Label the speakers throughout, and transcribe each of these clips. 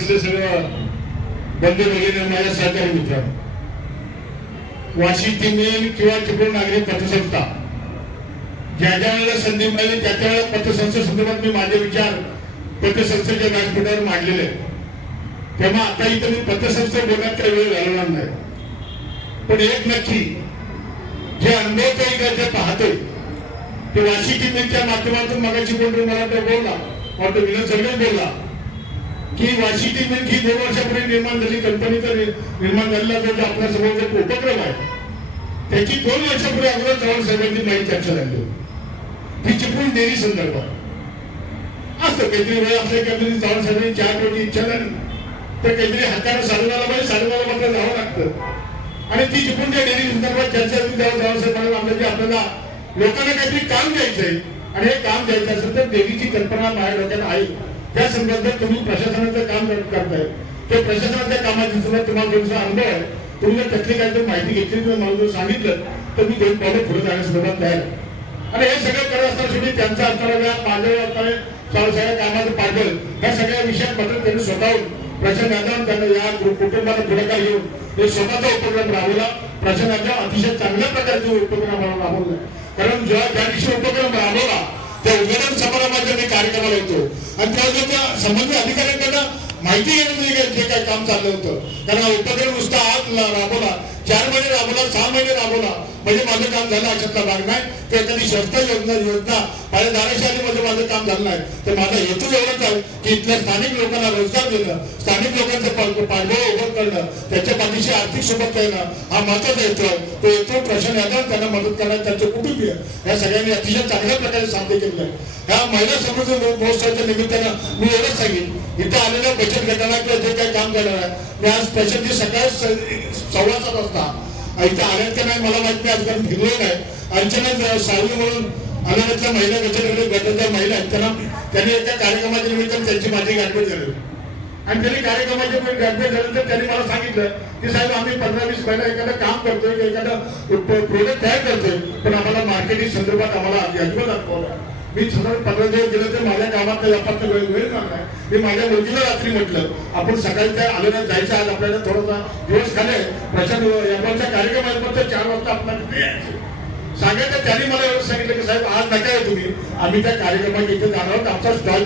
Speaker 1: उपस्थित सगळं बंधू भगिनी माझ्या सहकारी मित्र. वाशी टीमेल किंवा चिपळूण नागरिक पतसंस्था. ज्या ज्या वेळेला संधी मिळाली त्या त्या वेळेला पतसंस्थे संदर्भात मी माझे विचार पतसंस्थेच्या व्यासपीठावर मांडलेले तेव्हा आता इथे मी पतसंस्थे बोलण्यात काही वेळ घालवणार नाही. पण एक नक्की जे अनुभव काही काय जे पाहते ते वाशी टीमेच्या माध्यमातून मगाची कोणतरी मला तो बोलला? वाटतं विनोद सगळे बोलला. की वाशी टीम ही दोन वर्षापूर्वी निर्माण झाली कंपनीचा निर्माण झालेला जो आपल्यासमोर जो उपक्रम आहे त्याची दोन वर्षापूर्वी अगोदर चव्हाण साहेबांची नाही चर्चा झाली होती. ती चिपळूण डेअरी संदर्भात. असतं काहीतरी वेळ आपल्या काहीतरी चव्हाण साहेबांनी चार कोटी इच्छा झाली. तर काहीतरी हाताने साडेनाला पाहिजे साडेनाला मात्र जावं लागतं. आणि ती चिपळूणच्या डेअरी संदर्भात चर्चा झाली तेव्हा चव्हाण साहेबांना म्हणाले की आपल्याला लोकांना काहीतरी काम द्यायचंय आणि हे काम द्यायचं असेल तर डेअरीची कल्पना माझ्या डोक्यात आहे. त्या संदर्भात तुम्ही प्रशासनाचं काम करताय. ते प्रशासनाच्या कामाची सुद्धा तुम्हाला तुमचा अनुभव आहे. तुम्ही जर त्यातली काहीतरी माहिती घेतली किंवा मला जर सांगितलं तर मी दोन पावलं पुढे जाण्यासंदर्भात तयार आणि हे सगळं करत असताना शेवटी त्यांचा असणारा व्याप माझ्या व्यापाने सगळ्या कामाचं पाठवलं ह्या सगळ्या विषयात मात्र त्यांनी स्वतःहून प्रशासन यादव त्यांना या कुटुंबाला पुढाकार घेऊन हे स्वतःचा उपक्रम राबवला. प्रशासन यादव अतिशय चांगल्या प्रकारचे उपक्रम राबवला. कारण जेव्हा त्या दिवशी उपक्रम राबवला त्या उद्घाटन समारंभाच्या मी कार्यक्रमाला होतो. आणि त्यावेळेस त्या संबंधित अधिकाऱ्यांकडनं माहिती घेण्याचं म्हणजे जे जे काय काम चाललं होतं. कारण हा उपक्रम नुसता आज राबवला. चार महिने राबवला सहा महिने राबवला. म्हणजे माझं काम झालं अशातला भाग नाही. तर एखादी संस्था योजना योजना माझ्या धाराशालीमध्ये म्हणजे माझं काम झालं नाही. तर माझा हेतू एवढाच आहे की इथल्या स्थानिक लोकांना रोजगार देणं स्थानिक लोकांचं पाठबळ उभं करणं त्याच्या पाठीशी आर्थिक सोबत करणं हा महत्त्वाचा हेतू आहे. तो हेतू प्रश्न यादव त्यांना मदत करणार त्यांचे कुटुंबीय या सगळ्यांनी अतिशय चांगल्या प्रकारे साध्य केलेलं आहे. ह्या महिला समृद्ध महोत्सवाच्या निमित्तानं मी एवढंच सांगेन. इथं आलेल्या बचत गटाला किंवा जे काही काम करणार आहे मी आज स्पेशली सकाळी स- सव्वा सात वाजता होता. आईच्या आर्यांचं नाही मला माहीत नाही आजकाल फिरलो नाही. अर्चना सावली म्हणून आल्यातल्या महिला बचत गट गटाच्या महिला आहेत. त्यांना त्यांनी एका कार्यक्रमाच्या निमित्तानं त्यांची माझी गाठभेट झाली आणि त्यांनी कार्यक्रमाच्या वेळी गाठभेट झाल्यानंतर त्यांनी मला सांगितलं की साहेब आम्ही पंधरा वीस महिला एखादं काम करतोय किंवा एखादं प्रोडक्ट तयार करतोय पण आम्हाला मार्केटिंग संदर्भात आम्हाला अजिबात अनुभव मी साधारण पंधरा दिवस तर माझ्या कामात व्यापार वेळ वेळ लागलाय मी माझ्या मुलगीला रात्री म्हटलं आपण सकाळी त्या आलेल्या जायचं आज आपल्याला थोडासा दिवस खाले प्रशांत व्यापारच्या कार्यक्रमात चार वाजता आपल्याला सांगायचं त्यांनी मला एवढं सांगितलं की साहेब आज नका आहे तुम्ही. आम्ही त्या कार्यक्रमात इथे जाणार आहोत आमचा स्टॉल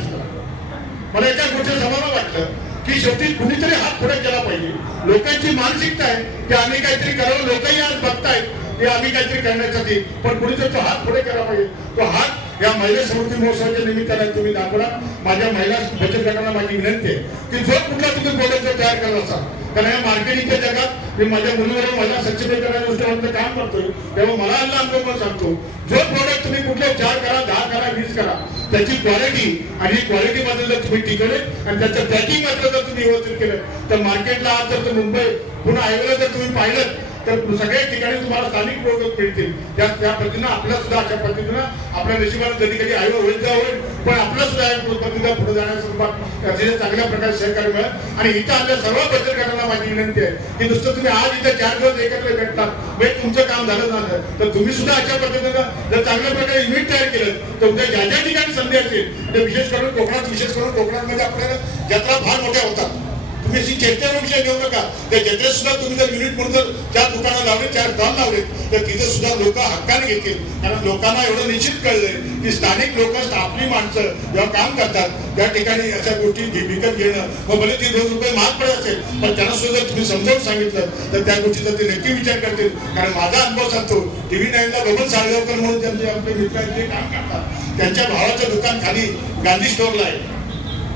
Speaker 1: मला एका गोष्टी समाधान वाटलं की शेवटी कुणीतरी हात पुढे केला पाहिजे. लोकांची मानसिकता आहे की आम्ही काहीतरी करावं लोकही आज बघतायत की आम्ही काहीतरी करण्यासाठी. पण कुणीतरी तो हात पुढे केला पाहिजे. तो हात या महिला समृद्धी महोत्सवाच्या निमित्ताने तुम्ही दाखवला माझ्या महिला बचत गटांना माझी विनंती आहे की जो कुठला तुम्ही प्रोडक्ट तयार करत असाल कारण या मार्केटिंगच्या जगात मी माझ्या मुलीवर मला सक्षमीकरणा काम करतोय. तेव्हा मला अनुभव पण सांगतो. जो प्रोडक्ट तुम्ही कुठले चार करा दहा करा वीस करा त्याची क्वालिटी आणि क्वालिटी मध्ये जर तुम्ही टिकवले आणि त्याचं पॅकिंग मात्र जर तुम्ही व्यवस्थित केलं तर मार्केटला आज जर मुंबई पुन्हा आयोगाला जर तुम्ही पाहिलं तर सगळ्या ठिकाणी तुम्हाला स्थानिक प्रोडक्ट मिळतील त्या त्या पद्धतीनं आपल्या सुद्धा अशा पद्धतीनं आपल्या नशिबाने कधी कधी हायवे होईल त्या होईल पण आपलं सुद्धा पद्धतीला पद्धतीनं पुढे जाण्यासंदर्भात अतिशय चांगल्या प्रकारे सहकार्य मिळेल. आणि इथं आपल्या सर्व पत्रकारांना माझी विनंती आहे की नुसतं तुम्ही आज इथे चार दिवस एकत्र भेटतात म्हणजे तुमचं काम झालं झालं. तर तुम्ही सुद्धा अशा पद्धतीनं जर चांगल्या प्रकारे युनिट तयार केलं तर उद्या ज्या ज्या ठिकाणी संधी असेल ते विशेष करून कोकणात विशेष करून कोकणामध्ये म्हणजे आपल्याला जत्रा फार मोठ्या होतात. तुम्ही अशी विषय घेऊ नका. त्या जत्रेत सुद्धा तुम्ही जर युनिट म्हणून जर चार दुकानं लावले चार स्टॉल लावले तर तिथे सुद्धा लोक हक्काने घेतील. कारण लोकांना एवढं निश्चित कळलंय की स्थानिक लोक आपली माणसं जेव्हा काम करतात त्या ठिकाणी अशा गोष्टी विकत घेणं मग भले ती दोन रुपये महाग पडत असेल पण त्यांना सुद्धा तुम्ही समजावून सांगितलं तर त्या गोष्टीचा ते नक्की विचार करतील. कारण माझा अनुभव सांगतो टीव्ही नाईनला बबन साळगावकर म्हणून त्यांचे आपले मित्र ते काम करतात. त्यांच्या भावाचं दुकान खाली गांधी स्टोरला आहे.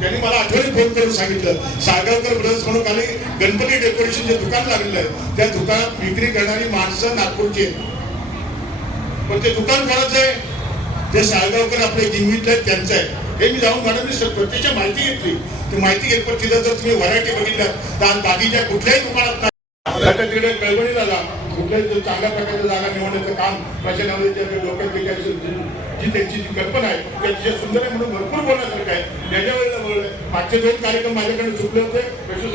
Speaker 1: त्यांनी मला आठवणी फोन करून सांगितलं. साळगावकर ब्रदर्स म्हणून खाली गणपती डेकोरेशनचे दुकान लागलेलं आहे त्या दुकानात विक्री करणारी माणसं नागपूरची आहेत. पण ते दुकान कोणाचं आहे? ते साळगावकर आपले गिरवीतले आहेत त्यांचं आहे. हे मी जाऊन मॅडमनी प्रत्यक्ष माहिती घेतली. ती माहिती घेत पण तिथं जर तुम्ही व्हरायटी बघितल्या तर बाकीच्या कुठल्याही दुकानात नाही. तिकडे कळवणीला जा कुठल्या चांगल्या प्रकारच्या जागा निवडण्याचं काम प्रशासनामध्ये प्रशासनाचे लोक जी त्यांची जी कल्पना आहे त्याची सुंदर आहे म्हणून भरपूर बोलण्यासारखं आहे. त्याच्या वेळेला बोललं मागचे दोन कार्यक्रम माझ्याकडे चुकले होते. विष्णू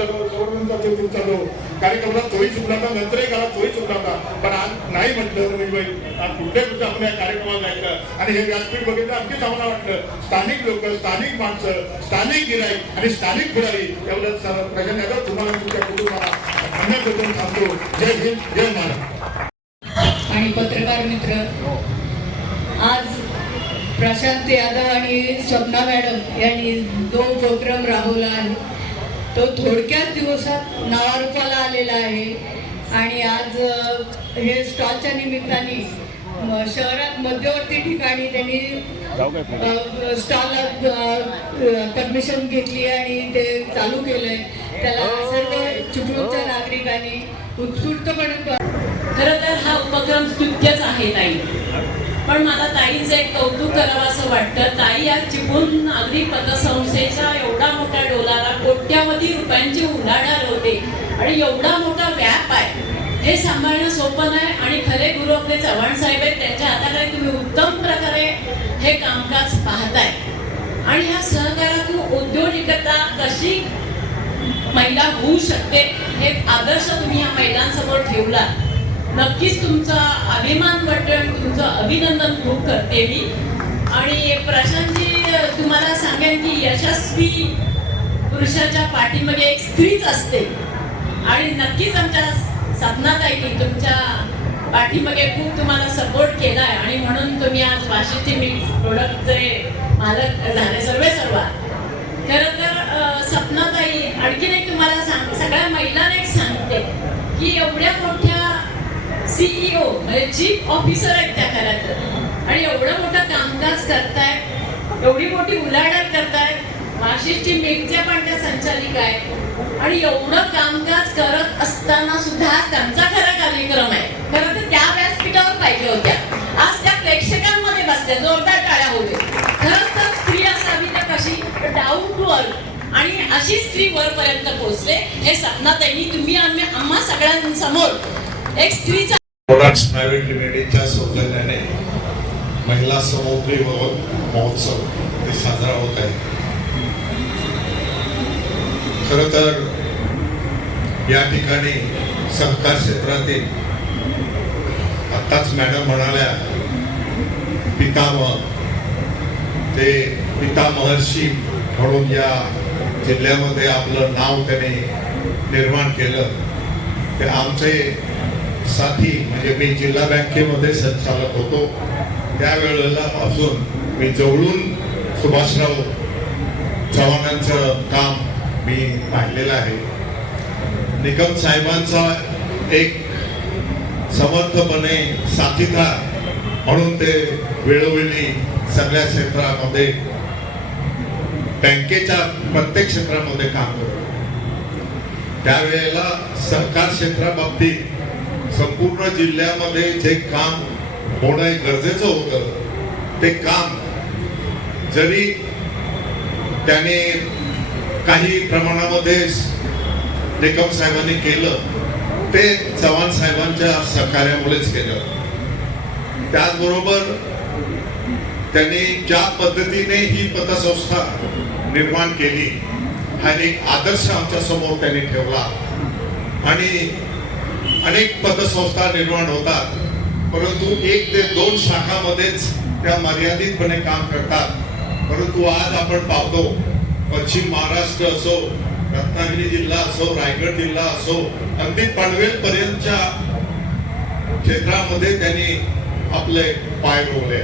Speaker 1: तो तुमचा जो कार्यक्रमाला तोही चुकला होता नंतरही करा तोही चुकला होता. पण आज नाही म्हटलं म्हणजे आज कुठल्याही कुठे आपण या कार्यक्रमाला जायचं? आणि हे व्यासपीठ बघितलं अगदीच आम्हाला वाटलं स्थानिक लोक स्थानिक माणसं स्थानिक गिराईक आणि स्थानिक पुढारी एवढं सर्व प्रजन यादव तुम्हाला तुमच्या कुटुंबाला धन्यवाद देऊन सांगतो. जय हिंद जय महाराज
Speaker 2: आणि पत्रकार मित्र आज प्रशांत यादव आणि स्वप्ना मॅडम यांनी दोन उपक्रम राबवला आहे. तो थोडक्याच दिवसात नावारूपाला आलेला आहे. आणि आज हे स्टॉलच्या निमित्ताने शहरात मध्यवर्ती ठिकाणी त्यांनी स्टॉलला परमिशन घेतली आणि ते चालू केलंय. त्याला सर्व चिपळूणच्या नागरिकांनी उत्स्फूर्तपणे
Speaker 3: खरं तर हा उपक्रम स्तुत्यच आहे ताई. पण मला ताईचं एक कौतुक करावं असं वाटतं. ताई या चिपळूण नागरी पतसंस्थेच्या एवढा मोठ्या डोलाला कोट्यावधी रुपयांची उलाढाल होते आणि एवढा मोठा व्याप आहे. हे सांभाळणं सोपं नाही आणि खरे गुरु आपले चव्हाण साहेब आहेत त्यांच्या हाताला तुम्ही उत्तम प्रकारे हे कामकाज पाहताय. आणि ह्या सहकारातून उद्योजकता कशी महिला होऊ शकते हे आदर्श तुम्ही या महिलांसमोर ठेवला नक्कीच तुमचा अभिमान वाटतो आणि तुमचं अभिनंदन खूप करते मी. आणि प्रशांतजी तुम्हाला सांगेन की यशस्वी पुरुषाच्या पाठीमध्ये एक स्त्रीच असते. आणि नक्कीच आमच्या सपनाताईनी तुमच्या पाठीमागे खूप तुम्हाला सपोर्ट केला आहे आणि म्हणून तुम्ही आज वाशीचे मी प्रोडक्टचे मालक झाले सर्व सर्व खरं तर सपनाताई आणखीन एक तुम्हाला सांग सगळ्या महिलांना एक सांगते की एवढ्या मोठ्या सीईओ म्हणजे चीफ ऑफिसर आहेत त्या खरं तर आणि एवढं मोठं कामकाज करतायत एवढी मोठी उलाढाल करतायत वाशिष्ठी मिल्कच्या पण त्या संचालिका आहेत आणि एवढं कामकाज करत असताना सुद्धा आज त्यांचा खरा कार्यक्रम आहे. खरं तर त्या व्यासपीठावर पाहिजे होत्या. आज त्या प्रेक्षकांमध्ये बसल्या जोरदार टाळ्या होते खरंच तर स्त्री असावी त्या कशी? डाऊन टू अर्थ आणि अशी स्त्री वरपर्यंत पोहोचले हे सपना त्यांनी तुम्ही आम्ही आम्हा सगळ्यांसमोर एक स्त्रीचा
Speaker 4: प्रोडक्ट्स प्रायव्हेट लिमिटेडच्या सौजन्याने महिला समुद्री महोत्सव हे साजरा होत आहे. खर तर या ठिकाणी सहकार क्षेत्रातील आत्ताच मॅडम म्हणाल्या पितामह ते पिता महर्षी म्हणून या जिल्ह्यामध्ये आपलं नाव त्याने निर्माण केलं. ते आमचे साथी म्हणजे मी जिल्हा बँकेमध्ये संचालक होतो. त्यावेळेला अजून मी जवळून सुभाषराव चव्हाणांचं काम मी पाहिलेलं आहे. निकम साहेबांचा एक समर्थपणे साथीदार म्हणून ते वेळोवेळी सगळ्या क्षेत्रामध्ये बँकेच्या प्रत्येक क्षेत्रामध्ये काम करतो त्यावेळेला सहकार क्षेत्राबाबतीत संपूर्ण जिल्ह्यामध्ये जे काम होणं गरजेचं होतं ते काम जरी त्याने काही प्रमाणामध्ये निकम साहेबांनी केलं ते चव्हाण साहेबांच्या सहकार्यामुळेच केलं. त्याचबरोबर त्यांनी ज्या पद्धतीने ही पतसंस्था निर्माण केली हा एक आदर्श आमच्यासमोर त्यांनी ठेवला. आणि अनेक पतसंस्था निर्माण होतात परंतु एक ते दोन शाखामध्येच त्या मर्यादितपणे काम करतात. परंतु आज आपण पाहतो पश्चिम महाराष्ट्र असो रत्नागिरी जिल्हा असो रायगड जिल्हा असो अगदी पनवेल पर्यंतच्या क्षेत्रामध्ये त्यांनी आपले पाय रोवले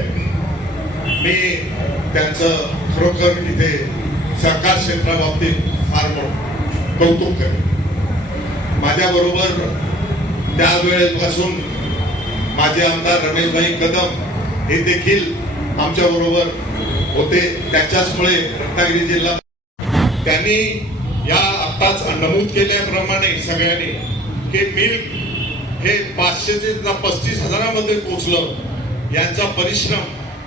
Speaker 4: मी त्यांचं खरोखर इथे सरकार क्षेत्राबाबतीत फार मोठं कौतुक करेन. माझ्या त्यावेळेपासून माझे आमदार रमेशभाई कदम हे देखील आमच्या बरोबर होते. त्याच्याचमुळे रत्नागिरी जिल्हा त्यांनी या आत्ताच नमूद केल्याप्रमाणे सगळ्यांनी की मिल्क हे पाचशे ते पस्तीस हजारामध्ये पोहोचलं. यांचा परिश्रम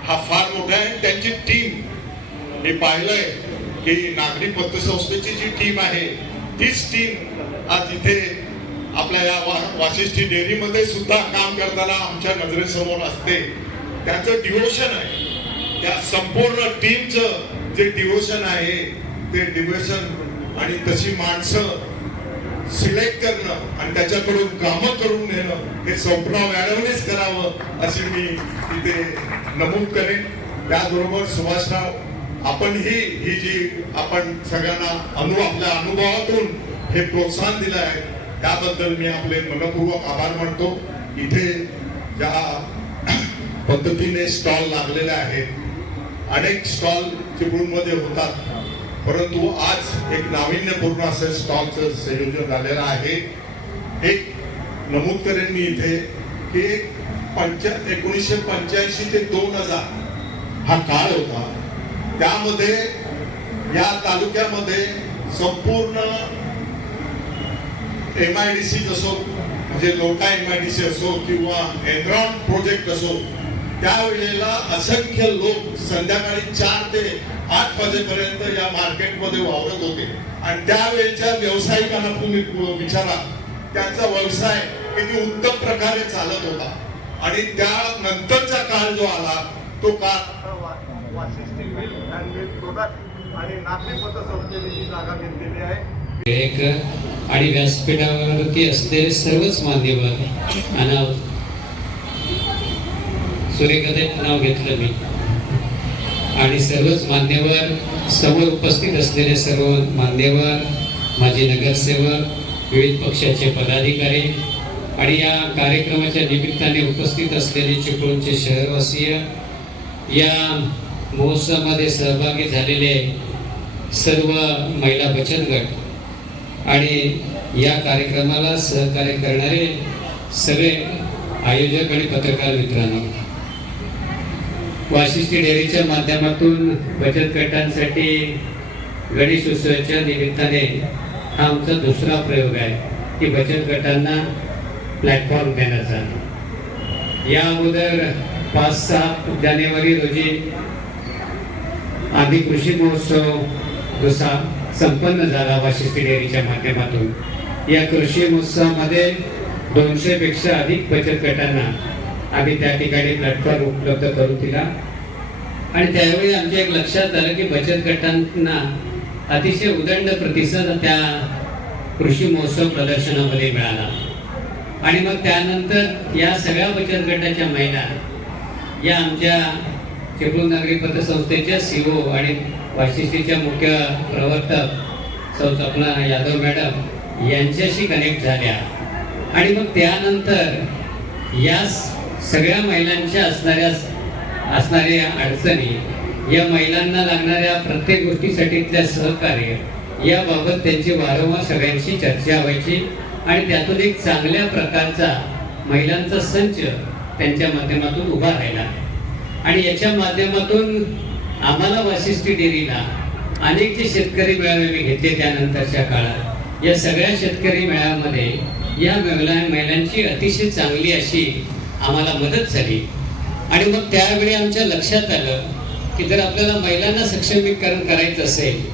Speaker 4: हा फार मोठा आहे. त्यांची टीम मी पाहिलंय की नागरी पत्रसंस्थेची जी टीम आहे तीच टीम आज इथे आपल्या या वा वाशिष्ठी डेअरीमध्ये सुद्धा काम करताना आमच्या नजरेसमोर असते. त्याचं डिवोशन आहे. त्या संपूर्ण टीमचं जे डिवोशन आहे ते डिवोशन आणि तशी माणसं सिलेक्ट करणं आणि त्याच्याकडून कामं करून नेणं हे स्वप्न मॅडमनेच करावं अशी मी इथे नमूद करेन. त्याचबरोबर सुभाषराव आपण ही ही जी आपण सगळ्यांना अनु आपल्या अनुभवातून हे प्रोत्साहन दिलं आहे त्याबद्दल मी आपले मनपूर्वक आभार मानतो. इथे ज्या पद्धतीने स्टॉल लागलेले आहेत अनेक स्टॉल चिपळूणमध्ये होतात. परंतु आज एक नाविन्यपूर्ण असं स्टॉलचं संयोजन झालेलं आहे. एक नमूद करेन मी इथे की एक पंचा एकोणीसशे पंच्याऐंशी ते दोन हजार हा काळ होता. त्यामध्ये या तालुक्यामध्ये संपूर्ण एम आय डी सी असो म्हणजे लोटा एम आय डी सी असो किंवा एनरॉन प्रोजेक्ट असो त्यावेळेला असंख्य लोक संध्याकाळी चार ते आठ वाजेपर्यंत या मार्केटमध्ये वावरत होते. आणि त्यावेळेच्या व्यावसायिकांना तुम्ही विचारा त्यांचा व्यवसाय किती उत्तम प्रकारे चालत होता. आणि त्यानंतरचा काळ जो आला तो काळ आणि नागरी पतसंस्थेने ही जागा घेतलेली आहे
Speaker 5: आणि व्यासपीठावरती असलेले सर्वच मान्यवर अनाव सूर्यकथे नाव घेतलं मी. आणि सर्वच मान्यवर समोर उपस्थित असलेले सर्व मान्यवर माजी नगरसेवक विविध पक्षाचे पदाधिकारी आणि या कार्यक्रमाच्या निमित्ताने उपस्थित असलेले चिपळूणचे शहरवासीय या महोत्सवामध्ये सहभागी झालेले सर्व महिला बचत गट आणि या कार्यक्रमाला सहकार्य करणारे सगळे आयोजक आणि पत्रकार मित्रांनो. वाशिष्ठी डेअरीच्या माध्यमातून बचत गटांसाठी गणेश उत्सवाच्या निमित्ताने हा आमचा दुसरा प्रयोग आहे की बचत गटांना प्लॅटफॉर्म देण्याचा. या अगोदर पाच सहा जानेवारी रोजी आम्ही कृषी महोत्सव दुसरा संपन्न झाला वाशिष्ठी डेअरीच्या माध्यमातून. या कृषी महोत्सवामध्ये दोनशे पेक्षा अधिक बचत गटांना आम्ही त्या ठिकाणी प्लॅटफॉर्म उपलब्ध करून दिला. आणि त्यावेळी आमच्या एक लक्षात आलं की बचत गटांना अतिशय उदंड प्रतिसाद त्या कृषी महोत्सव प्रदर्शनामध्ये मिळाला. आणि मग त्यानंतर या सगळ्या बचत गटाच्या महिला या आमच्या चिपळूण नागरी पतसंस्थेच्या सीओ आणि वाशिष्ठीच्या मुख्य प्रवर्तक सौ सपना यादव मॅडम यांच्याशी कनेक्ट झाल्या. आणि मग त्यानंतर या सगळ्या महिलांच्या असणाऱ्या असणाऱ्या अडचणी या महिलांना लागणाऱ्या प्रत्येक गोष्टीसाठीतल्या सहकार्य याबाबत त्यांची वारंवार सगळ्यांशी चर्चा व्हायची. आणि त्यातून एक चांगल्या प्रकारचा महिलांचा संच त्यांच्या माध्यमातून उभा राहिला. आणि याच्या माध्यमातून आम्हाला वाशिष्ठी डेअरीला अनेक जे शेतकरी मेळावे मी घेतले त्यानंतरच्या काळात या सगळ्या शेतकरी मेळाव्यामध्ये या महिला महिलांची अतिशय चांगली अशी आम्हाला मदत झाली. आणि मग त्यावेळी आमच्या लक्षात आलं की जर आपल्याला महिलांना सक्षमीकरण करायचं असेल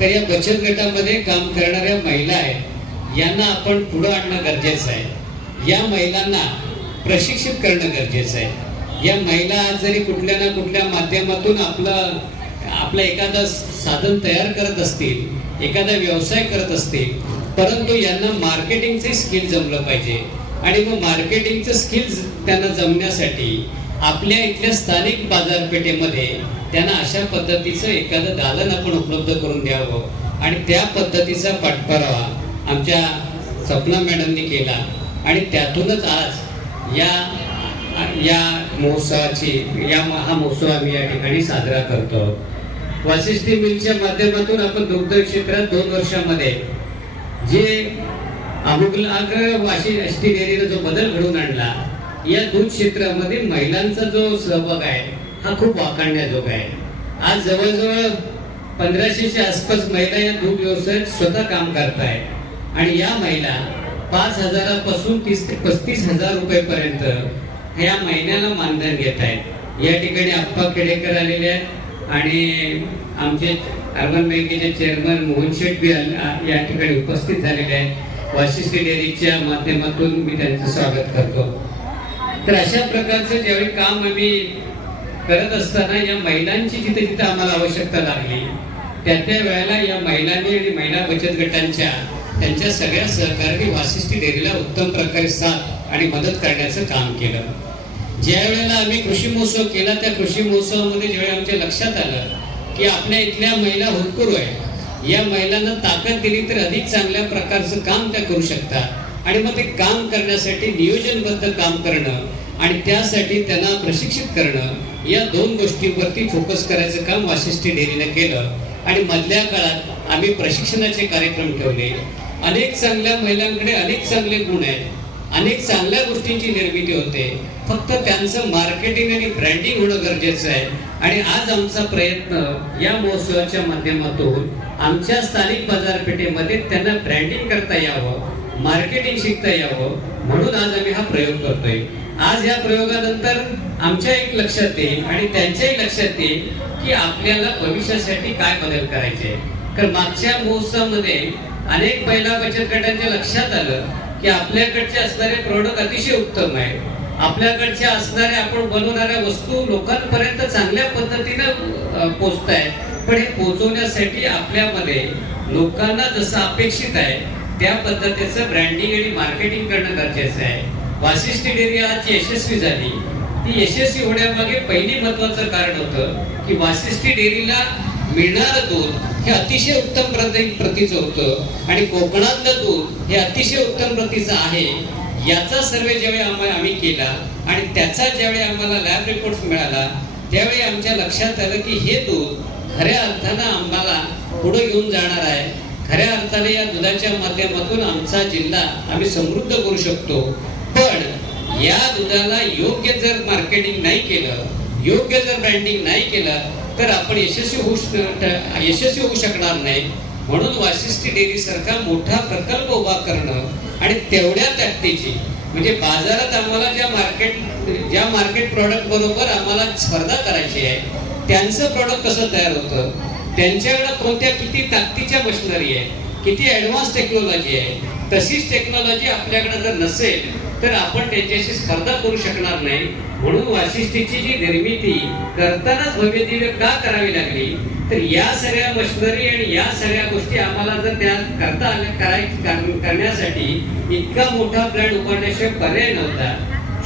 Speaker 5: तर या बचत गटामध्ये काम करणाऱ्या महिला आहेत यांना आपण पुढं आणणं गरजेचं आहे. या महिलांना प्रशिक्षित करणं गरजेचं आहे. या महिला आज जरी कुठल्या ना कुठल्या माध्यमातून आपलं आपलं एखादं साधन तयार करत असतील एखादा व्यवसाय करत असतील परंतु यांना मार्केटिंगचे स्किल जमलं पाहिजे. आणि मग मार्केटिंगचं स्किल्स त्यांना जमण्यासाठी आपल्या इथल्या स्थानिक बाजारपेठेमध्ये त्यांना अशा पद्धतीचं एखादं दालन आपण उपलब्ध करून द्यावं. आणि त्या पद्धतीचा पाठपुरावा आमच्या सपना मॅडमनी केला. आणि त्यातूनच आज या या महोत्सवाची या हा महोत्सव आम्ही या ठिकाणी साजरा करतो. वाशिष्ठी मिलच्या माध्यमातून आपण दुग्ध क्षेत्रात दोन वर्षामध्ये जे अमुकलाग्र वाशिष्ठी डेअरीनं जो बदल घडवून आणला या दूध क्षेत्रामध्ये महिलांचा जो सहभाग आहे हा खूप वाखाणण्याजोगा आहे. आज जवळजवळ पंधराशेच्या आसपास महिला या दूध व्यवसायात स्वतः काम करतायत आणि या महिला पाच हजारापासून तीस ते पस्तीस हजार रुपयेपर्यंत या महिन्याला मानधन घेत आहेत. या ठिकाणी अप्पा खेडेकर आलेले आहेत आणि आमचे अर्बन बँकेचे चेअरमन मोहन शेठ बी या ठिकाणी उपस्थित झालेले आहेत. वाशिष्ठ डेअरीच्या माध्यमातून मी त्यांचं स्वागत करतो. तर अशा प्रकारचं ज्यावेळी काम आम्ही करत असताना या महिलांची जिथे जिथे आम्हाला आवश्यकता लागली त्या त्या वेळेला या महिलांनी आणि महिला बचत गटांच्या त्यांच्या सगळ्या सहकार्याने वासिष्ठी डेअरीला उत्तम प्रकारे साथ आणि मदत करण्याचं काम केलं. ज्या वेळेला आम्ही कृषी महोत्सव केला त्या कृषी महोत्सवामध्ये ज्यावेळी आमच्या लक्षात आलं की आपल्या इथल्या महिला हुकूर आहे या महिलांना ताकद दिली तर अधिक चांगल्या प्रकारचं काम त्या करू शकतात. आणि मग ते काम करण्यासाठी नियोजनबद्ध काम करणं आणि त्यासाठी त्यांना प्रशिक्षित करणं या दोन गोष्टींवरती फोकस करायचं काम वाशिष्ठी डेअरीने केलं. आणि मधल्या काळात आम्ही प्रशिक्षणाचे कार्यक्रम ठेवले. अनेक चांगल्या महिलांकडे अनेक चांगले गुण आहेत. अनेक चांगल्या गोष्टींची निर्मिती होते. फक्त त्यांचं मार्केटिंग आणि ब्रँडिंग होणं गरजेचं आहे. आणि आज आमचा प्रयत्न या महोत्सवाच्या माध्यमातून आमच्या स्थानिक बाजारपेठेमध्ये त्यांना ब्रँडिंग करता यावं मार्केटिंग शिकता यावं म्हणून आज आम्ही हा प्रयोग करतोय. आज या प्रयोगानंतर आमच्या एक लक्षात येईल आणि त्यांच्याही लक्षात येईल की आपल्याला भविष्यासाठी काय बदल करायचे तर मागच्या महोत्सवामध्ये अनेक महिला बचत गटांच्या लक्षात आलं की आपल्याकडचे असणारे प्रोडक्ट अतिशय उत्तम आहे आपल्याकडच्या असणाऱ्या आपण बनवणाऱ्या वस्तू लोकांपर्यंत चांगल्या पद्धतीनं पोचत आहेत पण हे पोचवण्यासाठी आपल्यामध्ये लोकांना जसं अपेक्षित आहे त्या पद्धतीचं ब्रँडिंग आणि मार्केटिंग करणं गरजेचं आहे. वाशिष्ठ डेअरी आज यशस्वी झाली. ती यशस्वी होण्यामागे पहिली महत्वाचं कारण होतं की वाशिष्ठी डेअरीला मिळणारं दूध हे अतिशय उत्तम प्रती प्रतीचं होतं. आणि कोकणातलं दूध हे अतिशय उत्तम प्रतीचं आहे. याचा सर्वे ज्यावेळी आम्हाला आम्ही केला आणि त्याचा ज्यावेळी आम्हाला लॅब रिपोर्ट मिळाला त्यावेळी आमच्या लक्षात आलं की हे दूध खऱ्या अर्थानं आम्हाला पुढे घेऊन जाणार आहे. खऱ्या अर्थाने या दुधाच्या माध्यमातून आमचा जिल्हा आम्ही समृद्ध करू शकतो. पण या दुधाला योग्य जर मार्केटिंग नाही केलं योग्य जर ब्रँडिंग नाही केलं तर आपण यशस्वी होऊ यशस्वी होऊ शकणार नाही. म्हणून वाशिष्ठी डेअरीसारखा मोठा प्रकल्प उभा करणं आणि तेवढ्या ताकदीची म्हणजे बाजारात आम्हाला ज्या मार्केट ज्या मार्केट प्रॉडक्ट बरोबर आम्हाला स्पर्धा करायची आहे त्यांचं प्रॉडक्ट कसं तयार होतं? त्यांच्याकडं कोणत्या किती ताकदीच्या मशिनरी आहे? किती ॲडव्हान्स टेक्नॉलॉजी आहे? तशीच टेक्नॉलॉजी आपल्याकडे जर नसेल तर आपण त्यांच्याशी स्पर्धा करू शकणार नाही. म्हणून वाशिष्ठीची जी निर्मिती करतानाच भव्य दिव्य का करावी लागली? तर या सगळ्या मशिनरी आणि या सगळ्या गोष्टी आम्हाला जर त्या करता आल्या करण्यासाठी इतका मोठा ब्रँड उभारण्याशिवाय पर्याय नव्हता.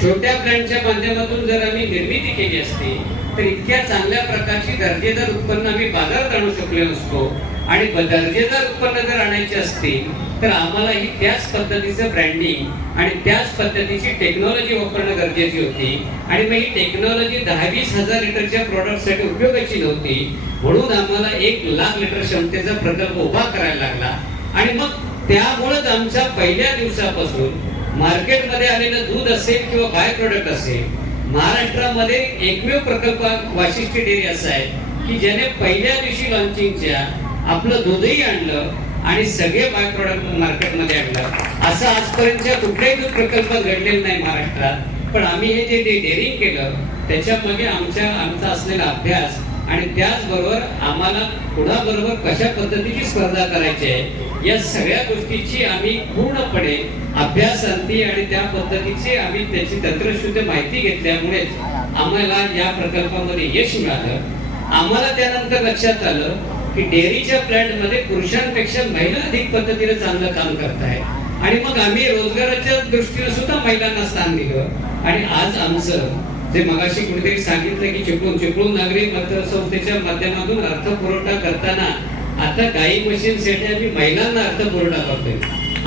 Speaker 5: छोट्या ब्रँडच्या माध्यमातून जर आम्ही निर्मिती केली असती तर इतक्या चांगल्या प्रकारची दर्जेदार उत्पन्न आम्ही बाजारात आणू शकलो नसतो. आणि दर्जेदार उत्पन्न जर आणायचे असतील तर आम्हाला ही त्याच पद्धतीचं ब्रँडिंग आणि त्याच पद्धतीची टेक्नॉलॉजी वापरणं गरजेची होती. आणि मग ही टेक्नॉलॉजी दहा वीस हजार लिटरच्या प्रॉडक्टसाठी उपयोगाची नव्हती. म्हणून आम्हाला एक लाख लिटर क्षमतेचा प्रकल्प उभा करायला लागला. आणि मग त्यामुळेच आमच्या पहिल्या दिवसापासून मार्केटमध्ये आलेलं दूध असेल किंवा बाय प्रोडक्ट असेल महाराष्ट्रामध्ये एकमेव प्रकल्प वाशिष्ठी डेअरी असा आहे की ज्याने पहिल्या दिवशी लॉन्चिंगच्या आपलं दूधही आणलं आणि सगळे बाय प्रोडक्ट मार्केटमध्ये आणलं असं आजपर्यंतच्या कुठल्याही दूध प्रकल्पात नाही महाराष्ट्रात. पण आम्ही हे जे डेअरिंग केलं त्याच्यामध्ये आमच्या आमचा असलेला अभ्यास आणि त्याचबरोबर आम्हाला पुढाबरोबर कशा पद्धतीची स्पर्धा करायची आहे या सगळ्या गोष्टीची आम्ही पूर्णपणे अभ्यासांती आणि त्या पद्धतीची आम्ही त्याची तंत्रशुद्ध माहिती घेतल्यामुळेच आम्हाला या प्रकल्पामध्ये यश मिळालं. आम्हाला त्यानंतर लक्षात आलं की डेअरीच्या प्लांटमध्ये पुरुषांपेक्षा महिला अधिक पद्धतीने चांगलं काम करताय. आणि मग आम्ही रोजगाराच्या दृष्टीने सुद्धा महिलांना स्थान दिलं. आणि आज आमचं जे मगाशी कुठेतरी सांगितलं की चिपळूण चिपळूण नागरी पतसंस्थेच्या माध्यमातून अर्थपुरवठा करताना आता गाई मशीनसाठी आम्ही महिलांना अर्थपुरवठा करतोय.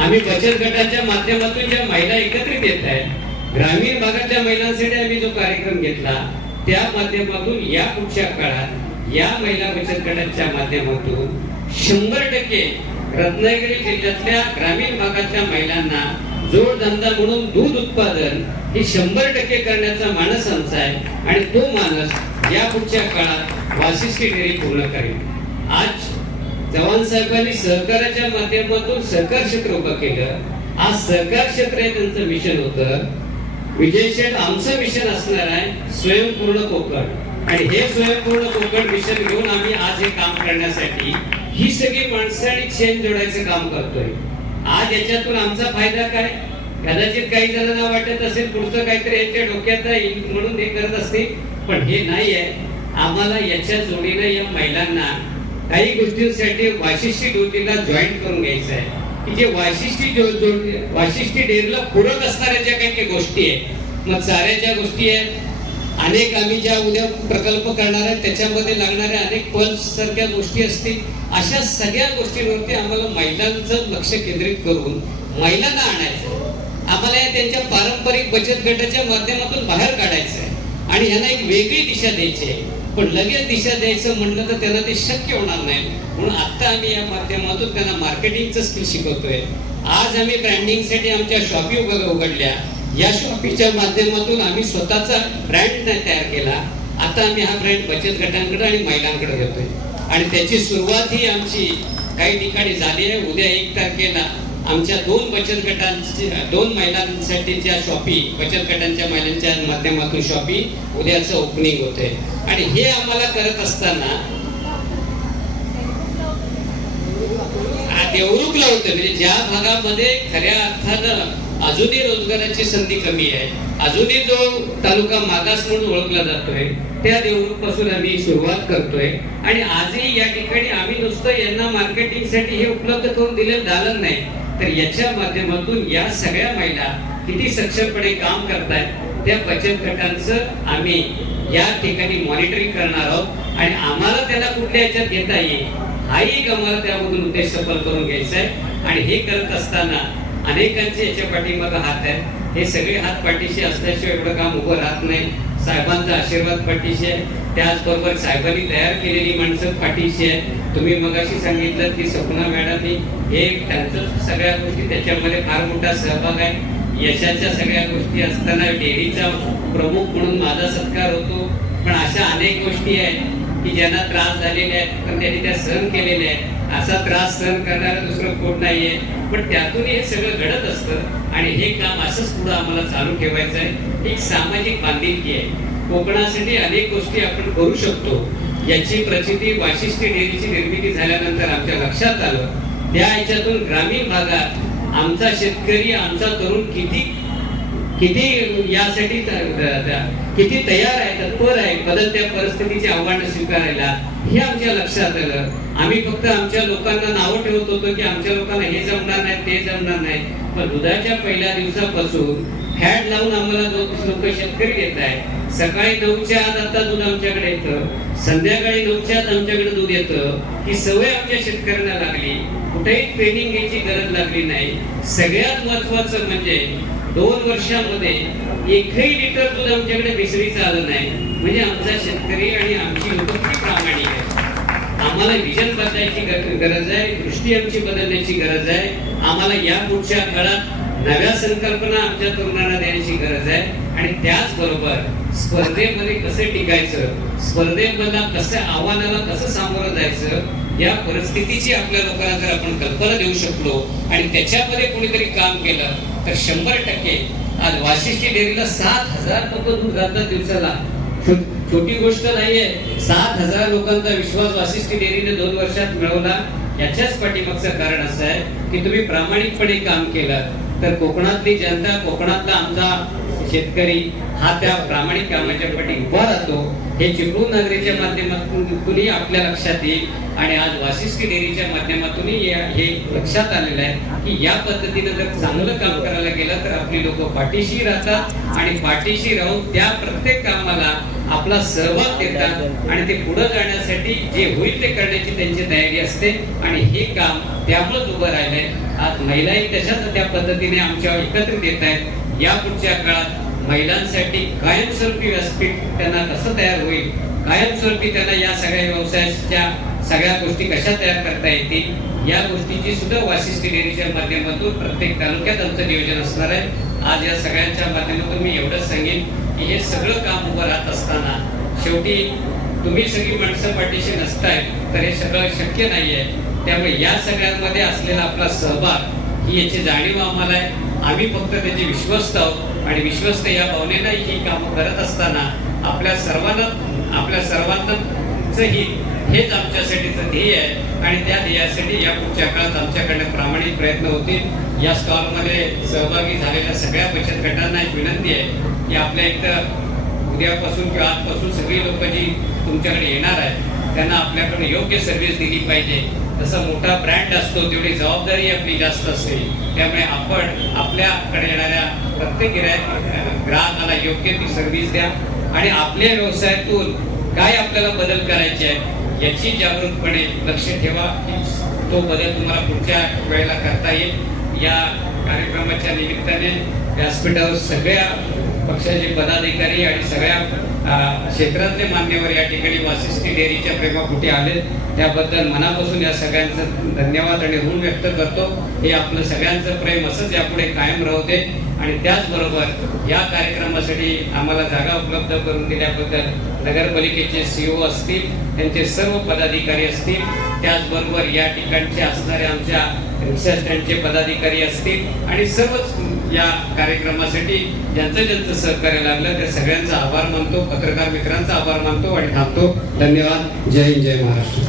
Speaker 5: आम्ही बचत गटाच्या माध्यमातून ज्या महिला एकत्रित येत आहेत ग्रामीण भागातल्या महिलांसाठी आम्ही जो कार्यक्रम घेतला त्या माध्यमातून या पुढच्या काळात या महिला बचत गटाच्या माध्यमातून शंभर टक्के रत्नागिरी जिल्ह्यातल्या ग्रामीण भागातल्या महिलांना जोडधंदा म्हणून दूध उत्पादन हे शंभर टक्के करण्याचा मानस आमचा आहे. आणि तो मानस या पुढच्या काळात वाशिष्ठी डेअरी पूर्ण करेल. आज जवान साहेबांनी सहकाराच्या माध्यमातून सहकार क्षेत्र उभं केलं. आज सहकार क्षेत्र हे त्यांचं मिशन होतं. विजय शेठ आमचं मिशन असणार आहे स्वयंपूर्ण कोकण. आणि हे स्वयंपूर्ण कोकण मिशन घेऊन आम्ही आज हे काम करण्यासाठी ही सगळी माणसं आणि चेन जोडायचं काम करतोय. आज याच्यातून आमचा फायदा काय? कदाचित काही जणांना वाटत असेल पुढचं काहीतरी यांच्या डोक्यात येईल म्हणून हे करत असतील पण हे नाही आहे. आम्हाला याच्या जोडीनं या महिलांना काही गोष्टींसाठी वाशिष्ठी ज्योतीला जॉईन करून घ्यायचं आहे. की जे वाशिष्ठी जो जो- वाशिष्ठी डेअरीला पूरक असणाऱ्या ज्या काही काही गोष्टी आहेत मग चाऱ्याच्या गोष्टी आहेत अनेक आम्ही ज्या उद्या प्रकल्प करणार आहेत त्याच्यामध्ये लागणाऱ्या अनेक पल्स सारख्या गोष्टी असतील. अशा सगळ्या गोष्टींवरती आम्हाला महिलांचं लक्ष केंद्रित करून महिलांना आणायचं आम्हाला या त्यांच्या पारंपरिक बचत गटाच्या माध्यमातून बाहेर काढायचं आहे आणि यांना एक वेगळी दिशा द्यायची आहे. पण लगेच दिशा द्यायचं म्हणलं तर त्यांना ते शक्य होणार नाही. म्हणून आता आम्ही या माध्यमातून त्यांना मार्केटिंगचं स्किल शिकवतोय. आज आम्ही ब्रँडिंगसाठी आमच्या शॉपी उघड उघडल्या. या शॉपीच्या माध्यमातून आम्ही स्वतःचा ब्रँड तयार केला. आता आम्ही हा ब्रँड बचत गटांकडे आणि महिलांकडे घेतोय. आणि त्याची सुरुवात ही आमची काही ठिकाणी झाली आहे. उद्या एक तारखेला आमच्या दोन बचत गटांची दोन महिलांसाठीच्या शॉपी बचत गटांच्या महिलांच्या माध्यमातून शॉपी उद्याचं ओपनिंग होते आणि हे आम्हाला करत असताना देवरुखला होतं. म्हणजे ज्या भागामध्ये खऱ्या अर्थानं अजूनही रोजगाराची संधी कमी आहे. अजूनही जो तालुका मागास म्हणून ओळखला जातोय त्या देवरुख आम्ही सुरुवात करतोय. आणि आजही या ठिकाणी आम्ही नुसतं यांना मार्केटिंगसाठी हे उपलब्ध करून दिलेलं झालं नाही. तर याच्या माध्यमातून या सगळ्या महिला किती सक्षमपणे काम करतायत त्या बचत गटांचं आम्ही या ठिकाणी मॉनिटरिंग करणार आहोत. आणि आम्हाला त्याला कुठल्या याच्यात घेता येईल हाही एक आम्हाला त्यामधून उद्देश सफल करून घ्यायचा आहे. आणि हे करत असताना अनेकांचे याच्या पाठीमागे हात आहेत. हे सगळे हात पाठीशी असल्याशिवाय एवढं काम उभं राहत नाही. साहेबांचा आशीर्वाद पाठीशी आहे. त्याचबरोबर साहेबांनी तयार केलेली माणसं पाठीशी आहे तुम्ही मगाशी सांगितलं की सपना मॅडमनी हे त्यांचं सगळ्या गोष्टी त्याच्यामध्ये फार मोठा सहभाग आहे. यशाच्या सगळ्या गोष्टी असताना डेअरीचा प्रमुख म्हणून माझा सत्कार होतो. पण अशा अनेक गोष्टी आहेत. की ज्यांना त्रास झालेले आहेत पण त्यांनी त्या सहन केलेले आहेत. असा त्रास सहन करणारं दुसरं कोण नाहीये. पण त्यातून हे सगळं घडत असतं आणि हे काम असंच पुढं आम्हाला चालू ठेवायचं आहे. एक सामाजिक बांधिलकी आहे. कोकणासाठी अनेक गोष्टी आपण करू शकतो. याची प्रचिती वाशिष्ठी डेअरीची निर्मिती झाल्यानंतर आमच्या लक्षात आलं. त्या ह्याच्यातून ग्रामीण भागात आमचा शेतकरी आमचा तरुण किती किती यासाठी किती तयार आहे तत्पर आहे बदलत्या परिस्थितीची आव्हानं स्वीकारायला हे आमच्या लक्षात आलं. आम्ही फक्त आमच्या लोकांना नावं ठेवत होतो की आमच्या लोकांना हे जमणार नाही ते जमणार नाही. पण दुधाच्या पहिल्या दिवसापासून फॅट लावून आम्हाला लोक शेतकरी येत आहे सकाळी नऊच्या आत आता दूध आमच्याकडे येतं संध्याकाळी नऊच्या आत आमच्याकडे दूध येतं ही सवय आमच्या शेतकऱ्यांना लागली. कुठेही ट्रेनिंग घ्यायची गरज लागली नाही. सगळ्यात महत्वाचं म्हणजे दोन वर्षामध्ये एकही लिटर दूध आमच्याकडे भेसळीचं आलं नाही. म्हणजे आमचा शेतकरी आणि आमची लोक किती प्रामाणिक आहे आम्हाला विजन बदलायची गरज आहे दृष्टी आमची बदलण्याची गरज आहे. आम्हाला या पुढच्या काळात नव्या संकल्पना आमच्या तरुणांना देण्याची गरज आहे. आणि त्याचबरोबर स्पर्धेमध्ये कसं टिकायचं स्पर्धेमधला कसं आव्हानाला कसं सामोरं जायचं या परिस्थितीची आपल्या लोकांना जर आपण कल्पना देऊ शकलो आणि त्याच्यामध्ये कोणीतरी काम केलं तर शंभर टक्के आज वाशिष्ठी डेअरीला सात हजार लोक दूध घालतात दिवसाला. छोटी गोष्ट नाहीये. सात हजार लोकांचा विश्वास वाशिष्ठी डेअरीने दोन वर्षात मिळवला. याच्याच पाठीमागचं कारण असं आहे की तुम्ही प्रामाणिकपणे काम केलं. तर कोकणातली जनता कोकणातला आमचा शेतकरी हा त्या प्रामाणिक कामाच्या पटी उभा राहतो. हे चिपळूण नगरीच्या माध्यमातूनही आपल्या लक्षात येईल आणि आज वाशिष्ठी डेअरीच्या माध्यमातूनही हे लक्षात आलेलं आहे की या पद्धतीने जर चांगलं काम करायला गेलं तर आपली लोक पाठीशी राहतात आणि पाठीशी राहून त्या प्रत्येक कामाला आपला सहभाग देतात आणि ते पुढे जाण्यासाठी जे होईल ते करण्याची त्यांची तयारी असते आणि हे काम त्यामुळेच उभं राहिलंय. आज महिलाही तशाच त्या पद्धतीने आमच्या एकत्रित येत आहेत. या पुढच्या काळात महिलांसाठी कायमस्वरूपी व्यासपीठ त्यांना कसं तयार होईल? कायमस्वरूपी त्यांना या सगळ्या व्यवसायाच्या सगळ्या गोष्टी कशा तयार करता येतील? या गोष्टीची सुद्धा वाशिष्ठी डेअरीच्या माध्यमातून प्रत्येक तालुक्यात आमचं नियोजन असणार आहे. आज या सगळ्यांच्या माध्यमातून मी एवढंच सांगेन की हे सगळं काम उभं राहत असताना शेवटी तुम्ही सगळी माणसं पाठीशी नसताय तर हे सगळं शक्य नाहीये. त्यामुळे या सगळ्यांमध्ये असलेला आपला सहभाग ही याची जाणीव आम्हाला आहे. आम्ही फक्त त्याचे विश्वस्त आहोत. आणि विश्वस्त या भावनेनं ही कामं करत असताना आपल्या सर्वांना आपल्या सर्वांचं ही हेच आमच्यासाठीचं ध्येय आहे. आणि त्या ध्येयासाठी या पुढच्या काळात आमच्याकडनं प्रामाणिक प्रयत्न होतील. या स्टॉलमध्ये सहभागी झालेल्या सगळ्या बचत गटांना एक विनंती आहे की आपल्या इथं उद्यापासून किंवा आजपासून सगळी लोक जी तुमच्याकडे येणार आहेत त्यांना आपल्याकडे योग्य सर्व्हिस दिली पाहिजे. जसा मोठा ब्रँड असतो तेवढी जबाबदारी आपली जास्त असते. त्यामुळे आपण आपल्याकडे येणाऱ्या प्रत्येक गिरायक ग्राहकाला योग्य ती सर्व्हिस द्या. आणि आपल्या व्यवसायातून काय आपल्याला बदल करायचे आहे याची जागरूकपणे लक्ष ठेवा की तो बदल तुम्हाला पुढच्या वेळेला करता येईल. या कार्यक्रमाच्या निमित्ताने व्यासपीठावर सगळ्या पक्षाचे पदाधिकारी आणि सगळ्या क्षेत्रातले मान्यवर या ठिकाणी वासिष्ठी डेअरीच्या प्रेमा कुठे आले त्याबद्दल मनापासून या सगळ्यांचं धन्यवाद आणि ऋण व्यक्त करतो. हे आपलं सगळ्यांचं प्रेम असंच यापुढे कायम राहू दे. आणि त्याचबरोबर या कार्यक्रमासाठी आम्हाला जागा उपलब्ध करून दिल्याबद्दल नगरपालिकेचे सीओ असतील त्यांचे सर्व पदाधिकारी असतील त्याचबरोबर या ठिकाणचे असणारे आमच्या रिक्षा स्टँडचे पदाधिकारी असतील आणि सर्वच या कार्यक्रमासाठी ज्यांचं ज्यांचं सहकार्य लागलं त्या सगळ्यांचा आभार मानतो पत्रकार मित्रांचा आभार मानतो आणि थांबतो. धन्यवाद. जय हिंद जय महाराष्ट्र.